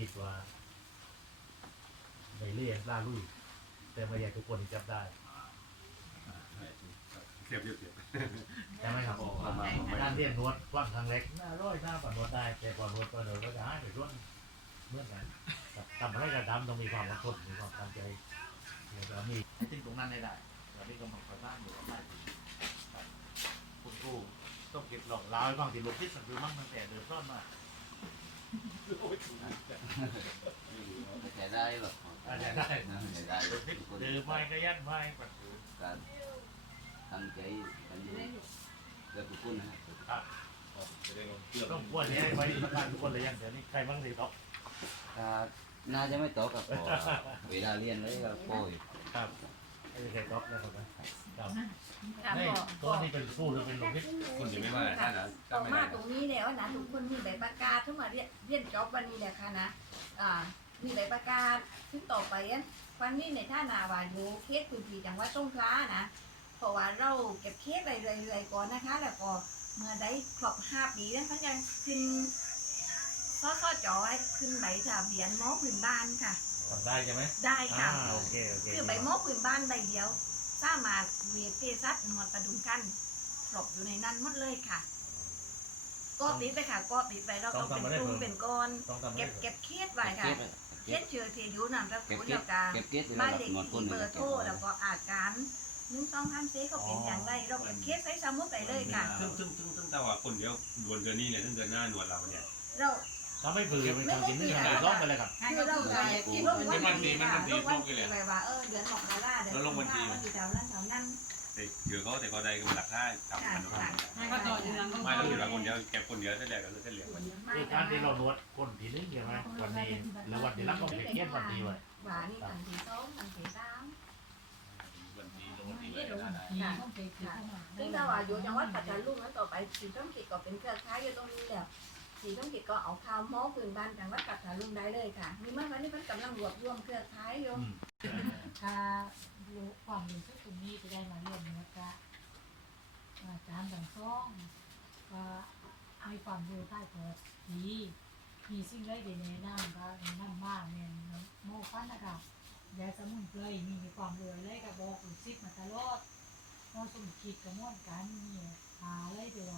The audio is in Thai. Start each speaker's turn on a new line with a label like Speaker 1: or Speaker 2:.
Speaker 1: คิดว่าในเรียนล่าลุยแต่ไม่ใช่ทุกคนจับได้
Speaker 2: เสียบเยอะเสียบ
Speaker 1: ใช่ไหมครับ
Speaker 2: ประมาณประมาณ
Speaker 1: การเรียนนวดกว้างทางเล็กน่าร้อยหน้าปันนวดได้ แต่ก่อนนวดก็เดี๋ยวก็จะหายไปร่วงเมื่อกันครับทำอะไรก็ทำต้องมีความอดทนมีความตั้งใจแล้วก็มีให้ถึงตรงนั้นให้ได้เราที่กำหนดก่อสร้างอยู่ว่าไม่ครับคุณครูต้องเก็บหลอกลาวให้ฟังที่ลูกทิศสันคือมั่งตั้งแต่เดินต้นมา
Speaker 3: จะได้หรอก
Speaker 1: อาจจะได้
Speaker 3: จะได้
Speaker 1: ทุ
Speaker 3: กคน
Speaker 1: หรือไม่ก็ยันไม่ปันคือ
Speaker 3: การทำใจกันอยู่เพื่อทุกคนนะครับ
Speaker 1: ต้องควรให้ไว้ประกันทุกคนเลยยังเดี๋ยวนี้ใครบ้างสิท็อป
Speaker 3: น่าจะไม่ตกกับพอเวลาเรียนเลยก็โอ้ย
Speaker 1: ครับ ไม่ใช่ใครท็อปนะครับครับ
Speaker 4: ค่ะ
Speaker 1: นี่
Speaker 4: พอ
Speaker 1: ตัวนี้เป็นครูหรือเป็นหลูกทิศ
Speaker 2: คุณยังไม่ว่าถ้นะ
Speaker 4: ต่อ
Speaker 2: จำไม่
Speaker 4: มา
Speaker 2: ได้
Speaker 4: ตรงนี้แล้วนะทุกคนมีใบประกาศทุกมาเรียนเรียนจบวันนี้แหละค่ะนะอ่ามีใบประกาศซึ่งต่อไปอันวันนี้ในท่านาวายูเคสพื้นที่จังหวัดสงขลานะเพราะว่าเราเก็บเคสไปเรื่อยๆก่อนนะคะ แล้วก็เมื่อได้ครบห้าปีนั้นเขาจะขึ้นซอสจอให้ขึ้นใบทะเบียนหมอพื้นบ้านค่ะ
Speaker 1: ทำได้ใช่ไหม
Speaker 4: ได้
Speaker 1: อ่า
Speaker 4: ค่ะ
Speaker 1: โอเคโอเค
Speaker 4: คือใบหมอพื้นบ้านใบเดียว สามารถเวียเทซัดนวดประดุมกันครบอยู่ในนั้นหมดเลยค่ะก็ปิดไปค่ะก็ปิดไปเราต้องเป็นกลุ่มเป็นก้อน
Speaker 1: ต้องทำ
Speaker 4: เก็บ
Speaker 1: ได้
Speaker 4: เก็บเคสไว้ค่ะ
Speaker 3: เก็บ
Speaker 4: เค
Speaker 3: เก็บ
Speaker 4: สเชื้อเทียยุนามส
Speaker 3: เก็บ
Speaker 4: กุล
Speaker 3: เก็
Speaker 4: แล้
Speaker 3: บ
Speaker 4: วก็
Speaker 3: เก็บเก็บเว
Speaker 4: บ้า
Speaker 3: ลาน
Speaker 4: เด็ก
Speaker 3: หมดคน
Speaker 4: ที่
Speaker 3: หนึ่
Speaker 4: เบ
Speaker 3: ง
Speaker 4: อร์โทรแล้วก็อาการหนึ่งสองสามสี่ก็เป็นอย่างไร เราเก็บเคสใส่สมุดไปเลยค่ะ
Speaker 2: ซึ่งซึ่งซึ่งซึ่งแต่ว่าคนเดียวดวนเดือนนี้เนี่ยซึ่งเดือนหน้าดวนเราเนี่ย
Speaker 4: เรา
Speaker 1: ทำให้ผือเป็นทางที่นึ่งทางร้องไปเลยครับ
Speaker 4: คือเราจะลงวันที่ค่ะลงวันที่ไปว่าเออเดือนของดาราเดือนของดาราวันที่แถวนั้นแถวนั้น
Speaker 2: แต่เดี๋ยวเขาแต่ก็ได้ก็มาหลักท่าทำกัน
Speaker 5: ก็ต่ออยู่นั้น
Speaker 2: ไม่ต้องอยู่หลังคนเดียวเก็บคนเดียวได้แหละก็เลยได้เหลือ
Speaker 1: คือการที่เรานวดคนที่นึ่งใช่ไหมวันนี้หรือวันที่รับก็เป็นเคสวันนี้ไว้
Speaker 4: หวานนี่ตันทีสองตันทีสาม
Speaker 2: วันที่ลงวันที่
Speaker 5: ที่
Speaker 2: เลย
Speaker 5: ลง
Speaker 2: ได้
Speaker 5: ทีต้องไปคือเข้ามา
Speaker 4: ซึ่งถ้าว่าอยู่จังหวัดปัตตานีนั้นต่อไปสีต้องขีดก็เป็นเครือข่ายอยู่ตรงนี้แล้ว สีต้องขีดก็เอาข่าวหม้อปืนบ้านจังหวัดปัตตานีได้เลยค่ะ มีเมื่อวันนี้มันกำลังรวบรวมเครือข่ายอยู่
Speaker 5: ถ้ารู้ความรู้สึกตรงนี้จะได้มาเรียนนะคะอาจารย์ดังซ่องก็มีความรู้ใต้เปิดดีมีสิ่งได้ดีแนะนำก็แนะนำมากเนี่ยโมฟันนะคะยาสมุนไพรมีความรู้อะไรก็บอกลูกศิษย์มาตลอดมอสมคิดกับม่วนกันเนี่ยหาอะไรเดียว